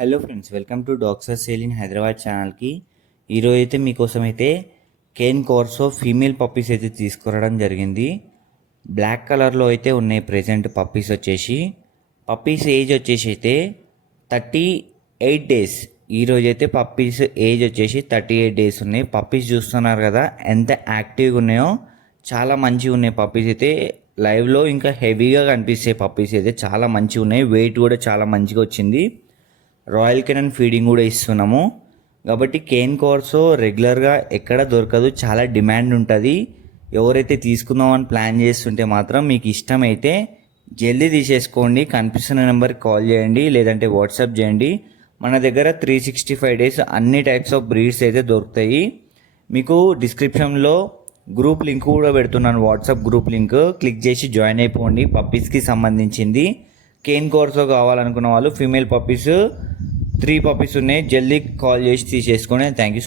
Hello friends, welcome to doctor sale in Hyderabad ఛానల్కి. ఈరోజు అయితే మీకోసం అయితే కేన్ కోర్సో ఫీమేల్ పప్పీస్ అయితే తీసుకురావడం జరిగింది. బ్లాక్ కలర్లో అయితే ఉన్నాయి ప్రెజెంట్ పప్పీస్ వచ్చేసి. పప్పీస్ ఏజ్ వచ్చేసి అయితే 38 డేస్. ఈరోజు అయితే పప్పీస్ ఏజ్ వచ్చేసి 38 డేస్ ఉన్నాయి. పప్పీస్ చూస్తున్నారు కదా ఎంత యాక్టివ్గా ఉన్నాయో, చాలా మంచిగా ఉన్నాయి పప్పీస్ అయితే. లైవ్లో ఇంకా హెవీగా కనిపిస్తాయి పప్పీస్ అయితే, చాలా మంచిగా ఉన్నాయి. వెయిట్ కూడా చాలా మంచిగా వచ్చింది. రాయల్ కెనన్ ఫీడింగ్ కూడా ఇస్తున్నాము కాబట్టి కేన్ కోర్సో రెగ్యులర్గా ఎక్కడ దొరకదు, చాలా డిమాండ్ ఉంటుంది. ఎవరైతే తీసుకుందామని ప్లాన్ చేస్తుంటే మాత్రం మీకు ఇష్టమైతే జల్దీ తీసేసుకోండి. కనిపిస్తున్న నెంబర్కి కాల్ చేయండి, లేదంటే వాట్సాప్ చేయండి. మన దగ్గర 365 డేస్ అన్ని టైప్స్ ఆఫ్ బ్రీడ్స్ అయితే దొరుకుతాయి. మీకు డిస్క్రిప్షన్లో గ్రూప్ లింక్ కూడా పెడుతున్నాను, వాట్సాప్ గ్రూప్ లింక్. క్లిక్ చేసి జాయిన్ అయిపోండి. పప్పీస్కి సంబంధించింది కేన్ కోర్సో కావాలనుకున్న వాళ్ళు, ఫీమేల్ పప్పీస్ 3 పప్పీస్ ఉన్నాయి. జల్దీ కాల్ చేసి తీసేసుకోండి. Thank you.